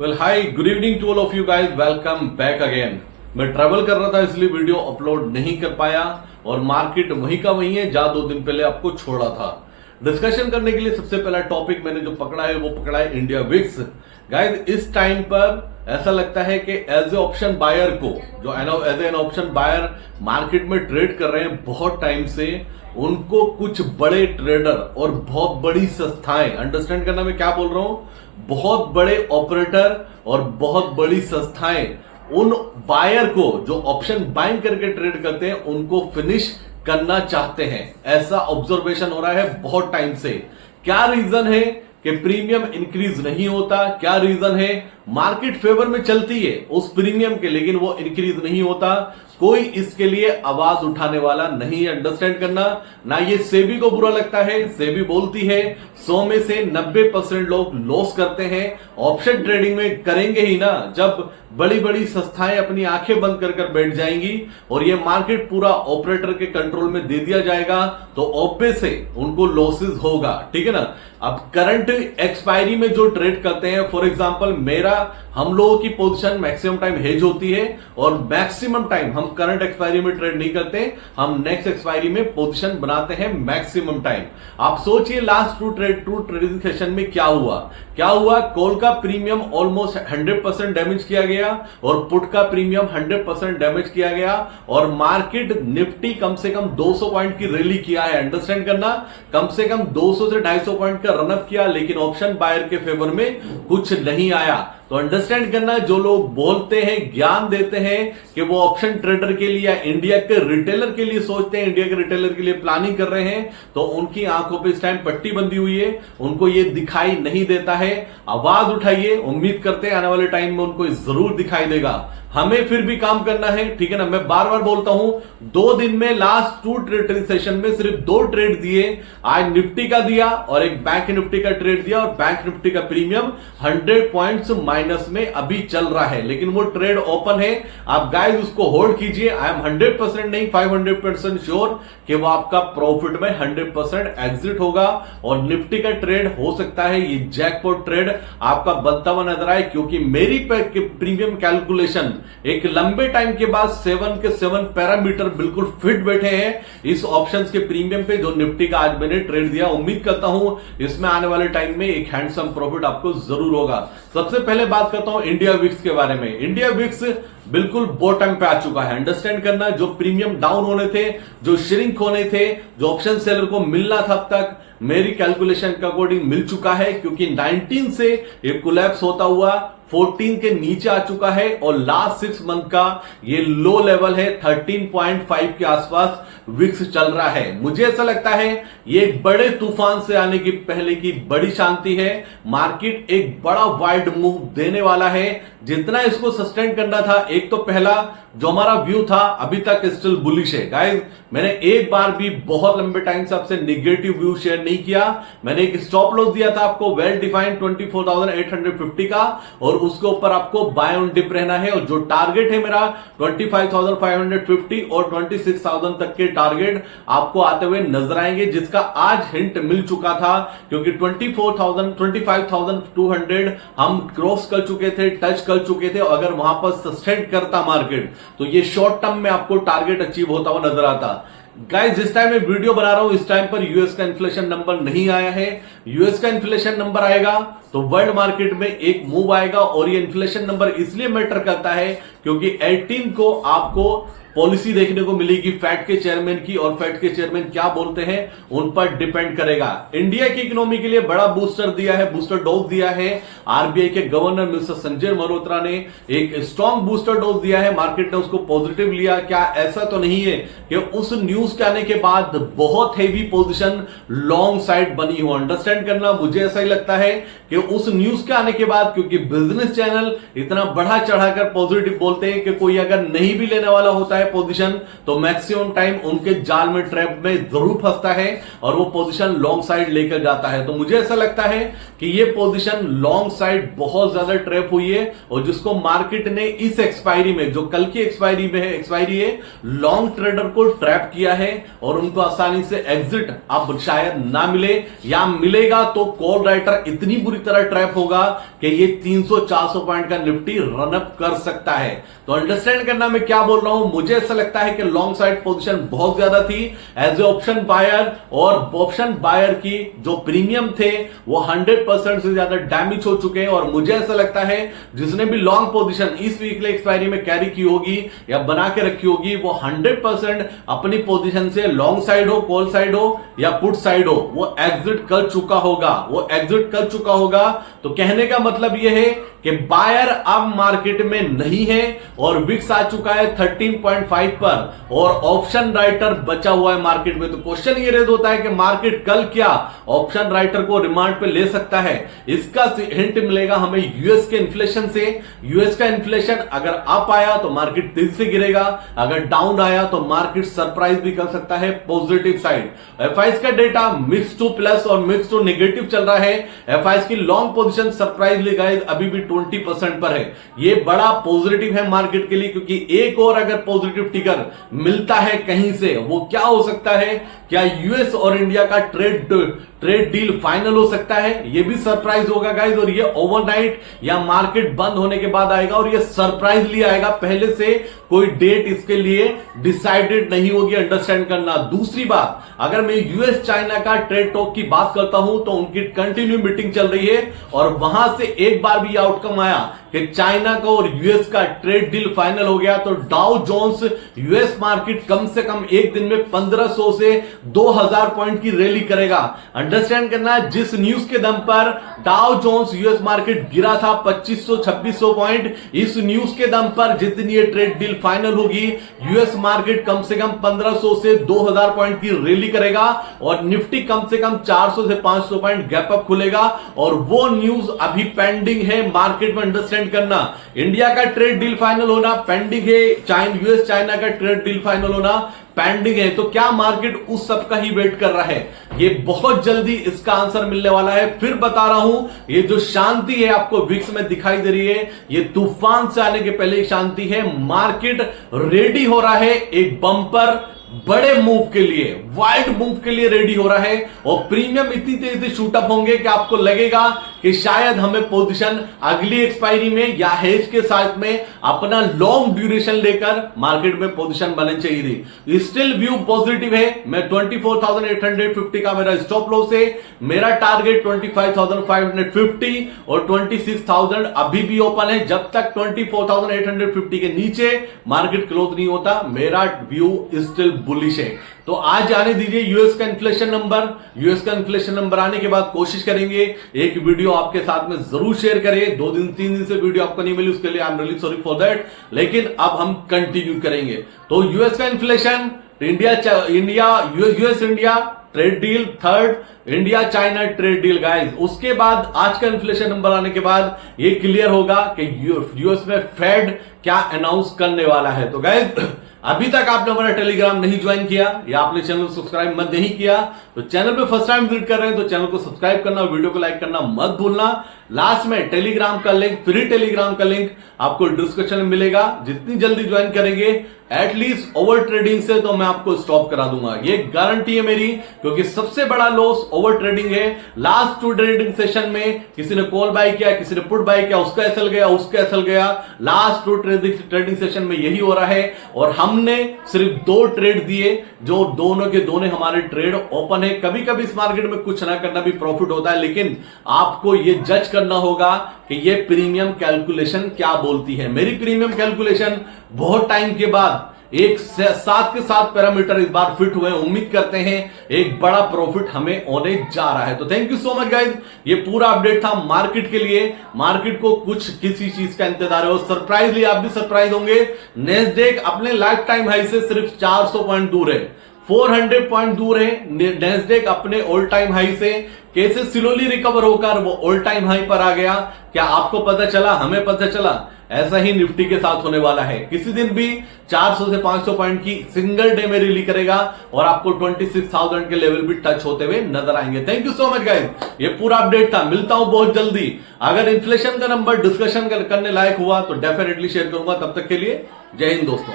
Well hi good evening to all of you guys, welcome back again. मैं travel कर रहा था इसलिए वीडियो अपलोड नहीं कर पाया और मार्केट वहीं का वहीं है जहां 2 दिन पहले आपको छोड़ा था। डिस्कशन करने के लिए सबसे पहला टॉपिक मैंने जो पकड़ा है वो पकड़ा है इंडिया विक्स। गाइस इस टाइम पर ऐसा लगता है कि एज ए ऑप्शन बायर को जो as an option buyer market में ट्रेड कर रहे हैं बहुत टाइम से, उनको कुछ बड़े ट्रेडर और बहुत बड़ी संस्थाएं, अंडरस्टैंड करना मैं क्या बोल रहा हूं, बहुत बड़े ऑपरेटर और बहुत बड़ी संस्थाएं उन बायर को जो ऑप्शन बाइंग करके ट्रेड करते हैं उनको फिनिश करना चाहते हैं। ऐसा ऑब्जर्वेशन हो रहा है बहुत टाइम से। क्या रीजन है कि प्रीमियम इंक्रीज नहीं होता? क्या रीजन है? मार्केट फेवर में चलती है उस प्रीमियम के, लेकिन वो इंक्रीज नहीं होता। कोई इसके लिए आवाज उठाने वाला नहीं है, अंडरस्टैंड करना। ना ये सेबी को बुरा लगता है, सेबी बोलती है 100 में से 90% लोग लॉस करते हैं। ऑप्शन ट्रेडिंग में करेंगे ही ना जब बड़ी बड़ी संस्थाएं अपनी आंखें बंद कर बैठ जाएंगी और ये मार्केट पूरा ऑपरेटर के कंट्रोल में दे दिया जाएगा तो ऑब्वियस है उनको लॉसेस होगा, ठीक है ना। अब करंट एक्सपायरी में जो ट्रेड करते हैं, फॉर एग्जांपल हम लोगों की पोजीशन मैक्सिमम टाइम हेज होती है और मैक्सिमम टाइम हम करंट एक्सपायरी में ट्रेड नहीं करते, हम नेक्स्ट एक्सपायरी में पोजीशन बनाते हैं मैक्सिमम टाइम। आप सोचिए लास्ट टू ट्रेडिंग सेशन में क्या हुआ। कॉल का प्रीमियम ऑलमोस्ट 100% डैमेज किया गया और पुट का प्रीमियम 100% डैमेज किया गया और मार्केट निफ्टी कम से कम 200 पॉइंट की रैली किया है, अंडरस्टैंड करना। कम से कम 200 से 250 पॉइंट का रनअप किया, लेकिन ऑप्शन बायर के फेवर में कुछ नहीं आया। तो अंडरस्टैंड करना, जो लोग बोलते हैं, ज्ञान देते हैं कि वो ऑप्शन ट्रेडर के लिए या इंडिया के रिटेलर के लिए सोचते हैं, इंडिया के रिटेलर के लिए प्लानिंग कर रहे हैं, तो उनकी आंखों पे इस टाइम पट्टी बंधी हुई है, उनको ये दिखाई नहीं देता है। आवाज उठाइए, उम्मीद करते हैं आने वाले टाइम में उनको जरूर दिखाई देगा। हमें फिर भी काम करना है, ठीक है ना। मैं बार बार बोलता हूं 2 दिन में लास्ट 2 ट्रेडिंग सेशन में सिर्फ 2 ट्रेड दिए। आज निफ्टी का दिया और एक बैंक निफ्टी का ट्रेड दिया और बैंक निफ्टी का प्रीमियम 100 पॉइंट्स माइनस में अभी चल रहा है, लेकिन वो ट्रेड ओपन है। आप गाइस उसको होल्ड कीजिए। आई एम 100% नहीं 500% श्योर कि वो आपका प्रॉफिट में 100% एग्जिट होगा और निफ्टी का ट्रेड हो सकता है ये जैकपॉट ट्रेड आपका बनता हुआ नजर आए, क्योंकि मेरी प्रीमियम कैलकुलेशन एक लंबे टाइम के बाद 7 के 7 पैरामीटर बिल्कुल फिट बैठे हैं इस ऑप्शंस के प्रीमियम पे जो निफ्टी का आज मैंने ट्रेड दिया। उम्मीद करता हूं इसमें आने वाले टाइम में एक हैंडसम प्रॉफिट आपको जरूर होगा। सबसे पहले बात करता हूं इंडिया विक्स के बारे में। इंडिया विक्स बिल्कुल बॉटम पे आ चुका है, अंडरस्टैंड करना। जो प्रीमियम डाउन होने थे, जो श्रिंक होने थे, जो ऑप्शन सेलर को मिलना था अब तक, मेरी कैलकुलेशन के अकॉर्डिंग मिल चुका है, क्योंकि 19 से ये कोलैप्स होता हुआ 14 के नीचे आ चुका है और लास्ट 6 मंथ का ये लो लेवल है 13.5 के आसपास विक्स चल रहा है। मुझे ऐसा लगता है ये एक बड़े तूफान से आने की पहले की बड़ी शांति है। मार्केट एक बड़ा वाइड मूव देने वाला है। जितना इसको सस्टेन करना था, एक तो पहला जो हमारा व्यू था अभी तक स्टिल बुलिश है। गाइस मैंने एक बार भी बहुत लंबे टाइम से आपसे नेगेटिव व्यू शेयर नहीं किया। मैंने एक स्टॉप लॉस दिया था आपको वेल डिफाइंड 24,850 का और उसके ऊपर आपको बाय ऑन डिप रहना है और जो टारगेट है मेरा 25,550 और 26,000 तक के टारगेट आपको आते हुए नजर आएंगे, जिसका आज हिंट मिल चुका था, क्योंकि 25,200 हम क्रॉस कर चुके थे, टच कर चुके थे। अगर वहां पर सस्टेन करता मार्केट तो ये शॉर्ट टर्म में आपको टारगेट अचीव होता हुआ नजर आता। गाइस जिस टाइम मैं वीडियो बना रहा हूं इस टाइम पर यूएस का इन्फ्लेशन नंबर नहीं आया है। यूएस का इन्फ्लेशन नंबर आएगा तो वर्ल्ड मार्केट में एक मूव आएगा और ये इन्फ्लेशन नंबर इसलिए मैटर करता है क्योंकि 18 को आपको पॉलिसी देखने को मिलेगी फेड के चेयरमैन की, और फेड के चेयरमैन क्या बोलते हैं उन पर डिपेंड करेगा। इंडिया की इकोनॉमी के लिए बड़ा बूस्टर दिया है, बूस्टर डोज दिया है। आरबीआई के गवर्नर मिस्टर संजय मल्होत्रा ने एक स्ट्रॉन्ग बूस्टर डोज दिया है, मार्केट ने उसको पॉजिटिव लिया। क्या ऐसा तो नहीं है कि उस न्यूज के आने के बाद बहुत हेवी पोजीशन लॉन्ग साइड बनी हो, अंडरस्टैंड करना। मुझे ऐसा ही लगता है कि उस न्यूज के आने के बाद, क्योंकि बिजनेस चैनल इतना बढ़ा चढ़ाकर पॉजिटिव बोलते हैं कि कोई अगर नहीं भी लेने वाला होता है पोजीशन तो मैक्सिमम टाइम उनके जाल में, ट्रैप में जरूर फंसता है और वो पोजीशन लॉन्ग साइड लेकर जाता है। तो मुझे ऐसा लगता है कि ये पोजीशन लॉन्ग साइड बहुत ज्यादा ट्रैप हुई है और जिसको मार्केट ने इस एक्सपायरी में, जो कल की एक्सपायरी है, लॉन्ग ट्रेडर को ट्रैप किया है और उनको आसानी से एग्जिट अब शायद ना मिले या मिले गिरेगा तो कॉल राइटर इतनी बुरी तरह ट्रैप होगा कि ये 300-400 पॉइंट का निफ्टी रनअप कर सकता है। तो अंडरस्टैंड करना मैं क्या बोल रहा हूं। मुझे ऐसा लगता है कि लॉन्ग साइड पोजीशन बहुत ज्यादा थी एज ए ऑप्शन बायर, और ऑप्शन बायर की जो प्रीमियम थे वो 100% से ज्यादा डैमेज हो चुके हैं। और मुझे ऐसा लगता है जिसने भी लॉन्ग पोजीशन इस वीकली एक्सपायरी में कैरी की होगी या बना के रखी होगी, वो 100% अपनी पोजीशन से लॉन्ग साइड हो, कॉल साइड हो या पुट साइड हो, वो एग्जिट कर चुका होगा। तो कहने का मतलब यह है कि बायर अब मार्केट में नहीं है और विक्स आ चुका है 13.5 पर और ऑप्शन राइटर बचा हुआ है मार्केट में। तो क्वेश्चन ये रेज होता है कि मार्केट कल क्या ऑप्शन राइटर को रिमांड पे ले सकता है। इसका हिंट मिलेगा हमें यूएस के इन्फ्लेशन से। यूएस का इन्फ्लेशन अगर अप आया तो मार्केट तेजी से गिरेगा, अगर डाउन आया तो मार्केट सरप्राइज भी कर सकता है पॉजिटिव साइड। एफआईएस का डेटा मिक्स टू प्लस और मिक्स टू नेगेटिव चल रहा है। एफआईएस की लॉन्ग पोजीशन सरप्राइजली गाइस अभी भी 20% पर है। ये बड़ा पॉजिटिव है मार्केट के लिए, क्योंकि एक और अगर पॉजिटिव टिकर मिलता है कहीं से, वो क्या हो सकता है, क्या यूएस और इंडिया का ट्रेड डील फाइनल हो सकता है। ये भी सरप्राइज होगा गाइस, और ये ओवरनाइट या मार्केट बंद होने के बाद आएगा और ये सरप्राइजली आएगा। पहले से कोई डेट इसके लिए डिसाइडेड नहीं होगी, अंडरस्टैंड करना। दूसरी बात, अगर मैं यूएस चाइना का ट्रेड टॉक की बात करता हूं तो उनकी कंटिन्यू मीटिंग चल रही है और वहां से एक बार भी आउटकम आया कि चाइना का और यूएस का ट्रेड डील फाइनल हो गया तो डाउ जोन्स यूएस मार्केट कम से कम एक दिन में 1500 से 2000 पॉइंट की रैली करेगा। अंडरस्टैंड करना, जिस न्यूज के दम पर डाउ जोन्स यूएस मार्केट गिरा था 2500-2600 पॉइंट, इस न्यूज के दम पर जितनी ये ट्रेड डील फाइनल होगी यूएस मार्केट कम से कम 1500 से 2000 पॉइंट की रैली करेगा और निफ्टी कम से कम 400 से 500 पॉइंट गैप अप खुलेगा। और वो न्यूज अभी पेंडिंग है मार्केट में, अंडरस्टैंड करना। इंडिया का ट्रेड डील फाइनल होना पेंडिंग है, यूएस चाइना का ट्रेड डील फाइनल होना पेंडिंग है। तो क्या मार्केट उस सब का ही वेट कर रहा है? ये बहुत जल्दी इसका आंसर मिलने वाला है। फिर बता रहा हूं, ये जो शांति है आपको विक्स में दिखाई दे रही है, ये तूफान से आने के पहले शांति है। मार्केट रेडी हो रहा है एक बम्पर बड़े मूव के लिए, वाइड मूव के लिए रेडी हो रहा है और प्रीमियम इतनी तेजी से शूटअप होंगे कि आपको लगेगा कि शायद हमें पोजीशन अगली एक्सपायरी में या हेज के साथ में अपना लॉन्ग ड्यूरेशन लेकर मार्केट में पोजीशन बननी चाहिए थी। स्टिल व्यू पॉजिटिव है। मैं 24,850 का मेरा स्टॉप लॉस है, मेरा टारगेट 25,550 और 26,000 अभी भी ओपन है। जब तक 24,850 के नीचे मार्केट क्लोज नहीं होता, मेरा व्यू स्टिल बुलिश है। तो आज आने दीजिए यूएस का इन्फ्लेशन नंबर आने के बाद कोशिश करेंगे एक वीडियो आपके साथ में जरूर शेयर करें। 2 दिन 3 दिन से वीडियो आपको नहीं मिली, उसके लिए I am really sorry for that, लेकिन अब हम कंटिन्यू करेंगे। तो यूएस का inflation, US India trade deal, third India China trade deal guys. उसके बाद आज का इन्फ्लेशन नंबर आने के बाद ये क्लियर होगा कि यूएस में फेड क्या अनाउंस करने वाला है। तो गाइस, अभी तक आपने हमारा टेलीग्राम नहीं ज्वाइन किया या आपने चैनल को सब्सक्राइब मत नहीं किया तो चैनल पे फर्स्ट टाइम विजिट कर रहे हैं तो चैनल को सब्सक्राइब करना और वीडियो को लाइक करना मत भूलना। लास्ट में टेलीग्राम का लिंक, फ्री टेलीग्राम का लिंक आपको डिस्क्रिप्शन में मिलेगा। जितनी जल्दी ज्वाइन करेंगे एटलीस्ट ओवर ट्रेडिंग से तो मैं आपको स्टॉप करा दूंगा, ये गारंटी है मेरी, क्योंकि सबसे बड़ा लॉस ओवर ट्रेडिंग है। लास्ट 2 ट्रेडिंग सेशन में किसी ने कॉल बाय किया, किसी ने पुट बाय किया, उसका एसएल गया। लास्ट 2 ट्रेडिंग सेशन में यही हो रहा है और हमने सिर्फ 2 ट्रेड दिए जो दोनों के दोनों हमारे ट्रेड ओपन है। कभी कभी इस मार्केट में कुछ ना करना भी प्रॉफिट होता है, लेकिन आपको ये जज करना होगा कि ये प्रीमियम कैलकुलेशन क्या बोलती है। मेरी प्रीमियम कैलकुलेशन बहुत टाइम के बाद एक 7 के 7 पैरामीटर इस बार फिट हुए। उम्मीद करते हैं एक बड़ा प्रॉफिट हमें होने जा रहा है। तो thank you so much guys, ये पूरा अपडेट था मार्केट के लिए। मार्केट को कुछ किसी चीज का इंतजार है और सरप्राइजली आप भी सरप्राइज होंगे। नेस्डेक अपने लाइफ टाइम हाई से सिर्फ 400 पॉइंट दूर है, 400 पॉइंट दूर है नेस्डेक अपने ऑल टाइम हाई से। कैसे स्लोली रिकवर होकर वो ऑल टाइम हाई पर आ गया, क्या आपको पता चला? हमें पता चला। ऐसा ही निफ्टी के साथ होने वाला है, किसी दिन भी 400 से 500 पॉइंट की सिंगल डे में रैली करेगा और आपको 26,000 के लेवल भी टच होते हुए नजर आएंगे। Thank you so much guys, ये पूरा अपडेट था। मिलता हूं बहुत जल्दी। अगर इन्फ्लेशन का नंबर डिस्कशन करने लायक हुआ तो डेफिनेटली शेयर करूंगा। तब तक के लिए जय हिंद दोस्तों।